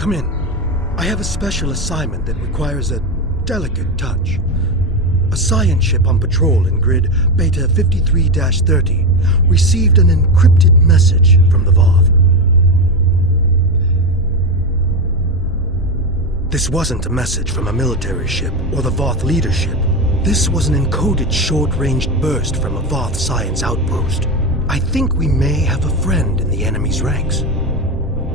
Come in. I have a special assignment that requires a delicate touch. A science ship on patrol in grid Beta 53-30 received an encrypted message from the Voth. This wasn't a message from a military ship or the Voth leadership. This was an encoded short-ranged burst from a Voth science outpost. I think we may have a friend in the enemy's ranks.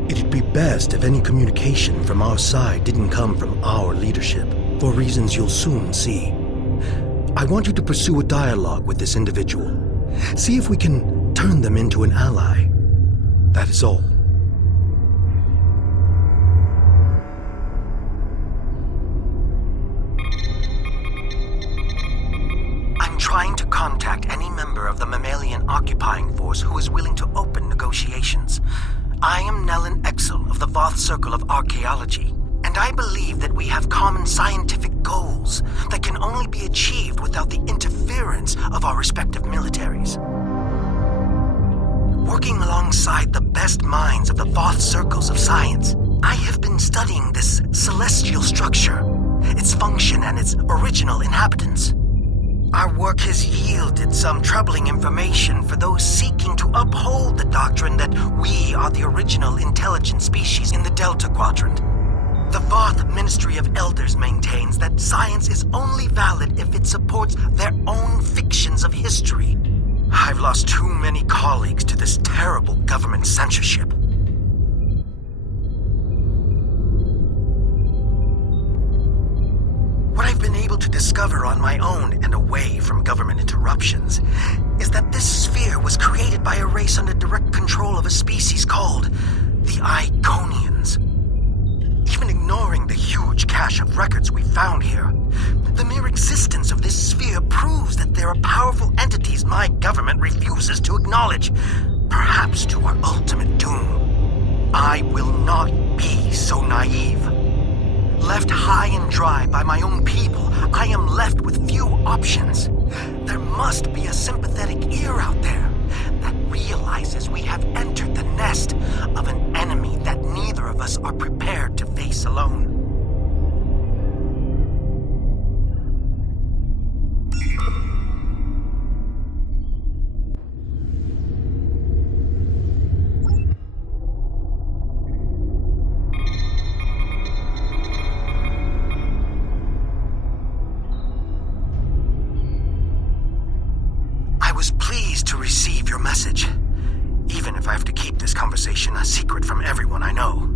It'd be best if any communication from our side didn't come from our leadership, for reasons you'll soon see. I want you to pursue a dialogue with this individual. See if we can turn them into an ally. That is all. I'm trying to contact any member of the mammalian occupying force who is willing to open negotiations. I am Nellen Exel of the Voth Circle of Archaeology, and I believe that we have common scientific goals that can only be achieved without the interference of our respective militaries. Working alongside the best minds of the Voth circles of science, I have been studying this celestial structure, its function and its original inhabitants. Our work has yielded some troubling information for those seeking to uphold the doctrine that we are the original intelligent species in the Delta Quadrant. The Voth Ministry of Elders maintains that science is only valid if it supports their own fictions of history. I've lost too many colleagues to this terrible government censorship. What I've been able to discover on my own and away from government interruptions is that this sphere was created by a race under direct control of a species called the Iconians. Even ignoring the huge cache of records we found here, the mere existence of this sphere proves that there are powerful entities my government refuses to acknowledge, perhaps to our ultimate doom. I will not be so naive. Left high and dry by my own people, I am left with few options. There must be a sympathetic ear out there that realizes we have entered the nest of an enemy that neither of us are prepared to face alone. I was pleased to receive your message, even if I have to keep this conversation a secret from everyone I know.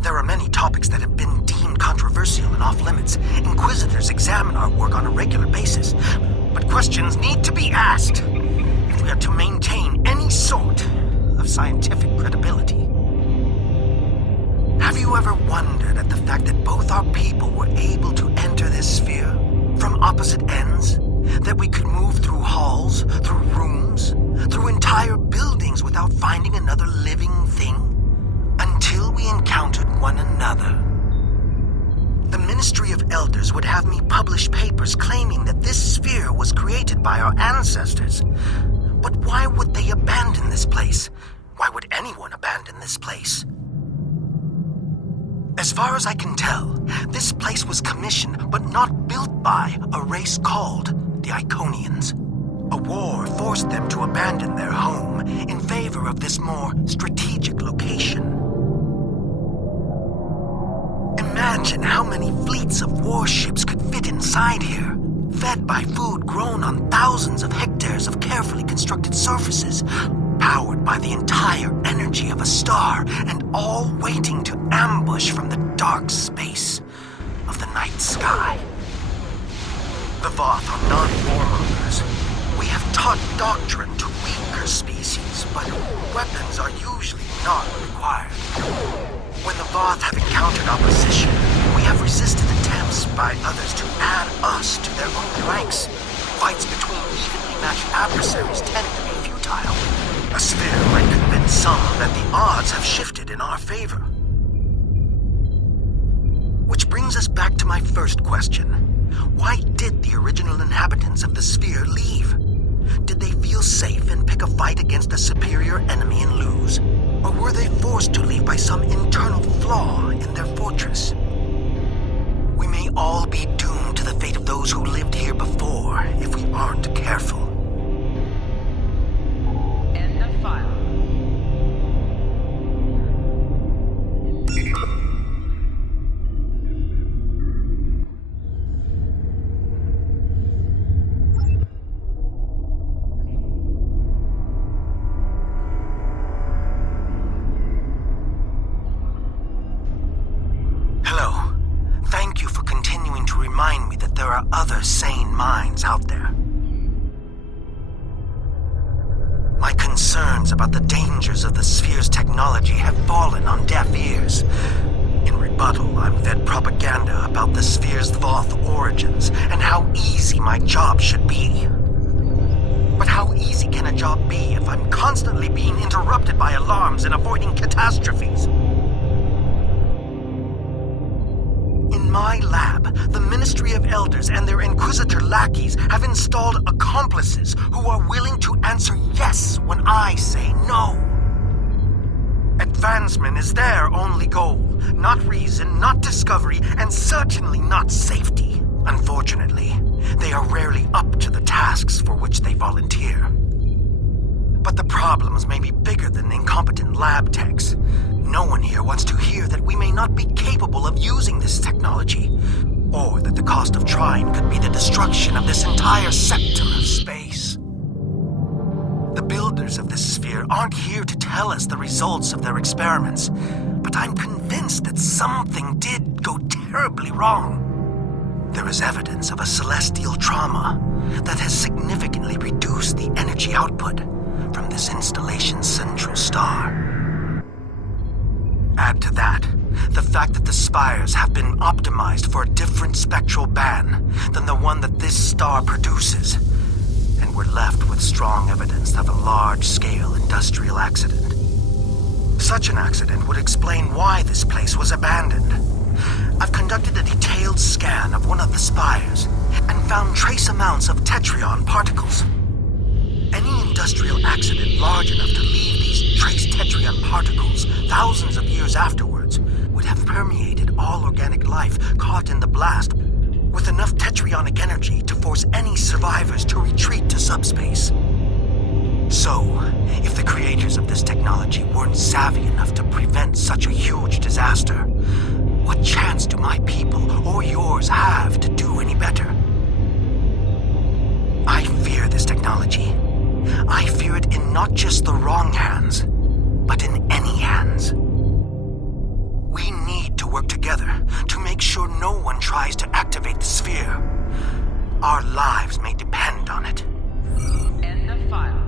There are many topics that have been deemed controversial and off-limits. Inquisitors examine our work on a regular basis, but questions need to be asked if we are to maintain any sort of scientific credibility. Have you ever wondered at the fact that both our people were able to enter this sphere from opposite ends? That we could move through halls, through rooms, through entire buildings without finding another living thing, until we encountered one another. The Ministry of Elders would have me publish papers claiming that this sphere was created by our ancestors. But why would they abandon this place? Why would anyone abandon this place? As far as I can tell, this place was commissioned but not built by a race called the Iconians. A war forced them to abandon their home in favor of this more strategic location. Imagine how many fleets of warships could fit inside here, fed by food grown on thousands of hectares of carefully constructed surfaces, powered by the entire energy of a star, and all waiting to ambush from the dark space of the night sky. The Voth are not warmongers. We have taught doctrine to weaker species, but weapons are usually not required. When the Voth have encountered opposition, we have resisted attempts by others to add us to their own ranks. Fights between evenly matched adversaries tend to be futile. A sphere might convince some that the odds have shifted in our favor. Which brings us back to my first question. Why did the original inhabitants of the sphere leave? Did they feel safe and pick a fight against a superior enemy and lose? Or were they forced to leave by some internal flaw in their fortress? We may all be doomed to the fate of those who lived here before if we aren't careful. End of file. Hello. Thank you for continuing to remind me that there are other sane minds out there. My concerns about the dangers of the sphere's technology have fallen on deaf ears. In rebuttal, I'm fed propaganda about the sphere's Voth origins and how easy my job should be. But how easy can a job be if I'm constantly being interrupted by alarms and avoiding catastrophes? In my lab, the Ministry of Elders and their Inquisitor lackeys have installed accomplices who are willing to answer yes when I say no. Advancement is their only goal, not reason, not discovery, and certainly not safety. Unfortunately, they are rarely up to the tasks for which they volunteer. But the problems may be bigger than incompetent lab techs. No one here wants to hear that we may not be capable of using this technology, or that the cost of trying could be the destruction of this entire sector of space. The builders of this sphere aren't here to tell us the results of their experiments, but I'm convinced that something did go terribly wrong. There is evidence of a celestial trauma that has significantly reduced the energy output from this installation's central star. Add to that the fact that the spires have been optimized for a different spectral band than the one that this star produces, and we're left with strong evidence of a large-scale industrial accident. Such an accident would explain why this place was abandoned. I've conducted a detailed scan of one of the spires and found trace amounts of tetryon particles. Any industrial accident large enough to leave these trace tetryon particles thousands of years afterwards would have permeated all organic life caught in the blast, with enough tetrionic energy to force any survivors to retreat to subspace. So, if the creators of this technology weren't savvy enough to prevent such a huge disaster, what chance do my people or yours have to do any better? I fear this technology. I fear it in not just the wrong hands, but in any hands. We need to work together to make sure no one tries to activate the sphere. Our lives may depend on it. End of file.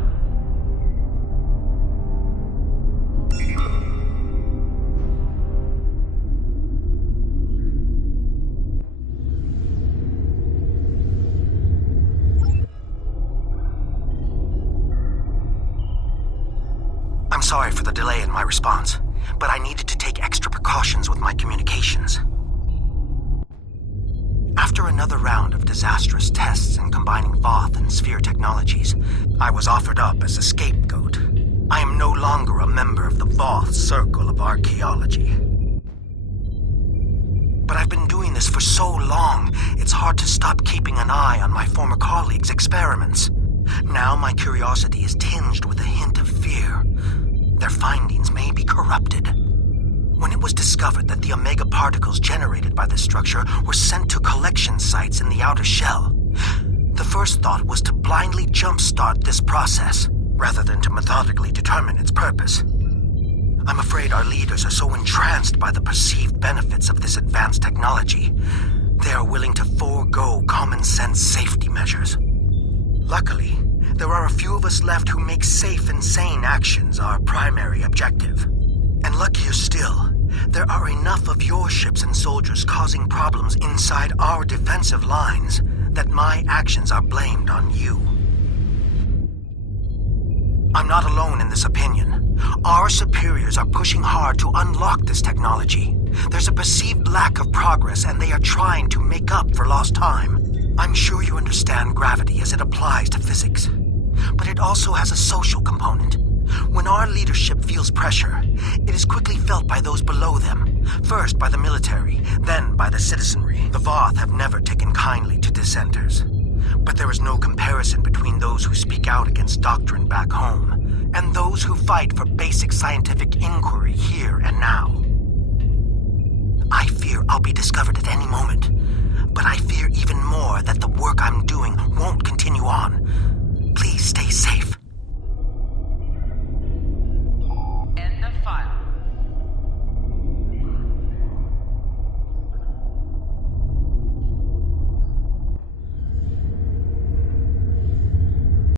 I'm sorry for the delay in my response, but I needed to take extra precautions with my communications. After another round of disastrous tests in combining Voth and sphere technologies, I was offered up as a scapegoat. I am no longer a member of the Voth Circle of Archaeology. But I've been doing this for so long, it's hard to stop keeping an eye on my former colleagues' experiments. Now my curiosity is tinged with a hint of fear. Their findings may be corrupted. When it was discovered that the omega particles generated by this structure were sent to collection sites in the outer shell, the first thought was to blindly jumpstart this process, rather than to methodically determine its purpose. I'm afraid our leaders are so entranced by the perceived benefits of this advanced technology, they are willing to forego common-sense safety measures. Luckily, there are a few of us left who make safe and sane actions our primary objective. And luckier still, there are enough of your ships and soldiers causing problems inside our defensive lines that my actions are blamed on you. I'm not alone in this opinion. Our superiors are pushing hard to unlock this technology. There's a perceived lack of progress, and they are trying to make up for lost time. I'm sure you understand gravity as it applies to physics. But it also has a social component. When our leadership feels pressure, it is quickly felt by those below them. First by the military, then by the citizenry. The Voth have never taken kindly to dissenters. But there is no comparison between those who speak out against doctrine back home and those who fight for basic scientific inquiry here and now. I fear I'll be discovered at any moment, but I fear even more that the work I'm doing won't continue on. Please stay safe.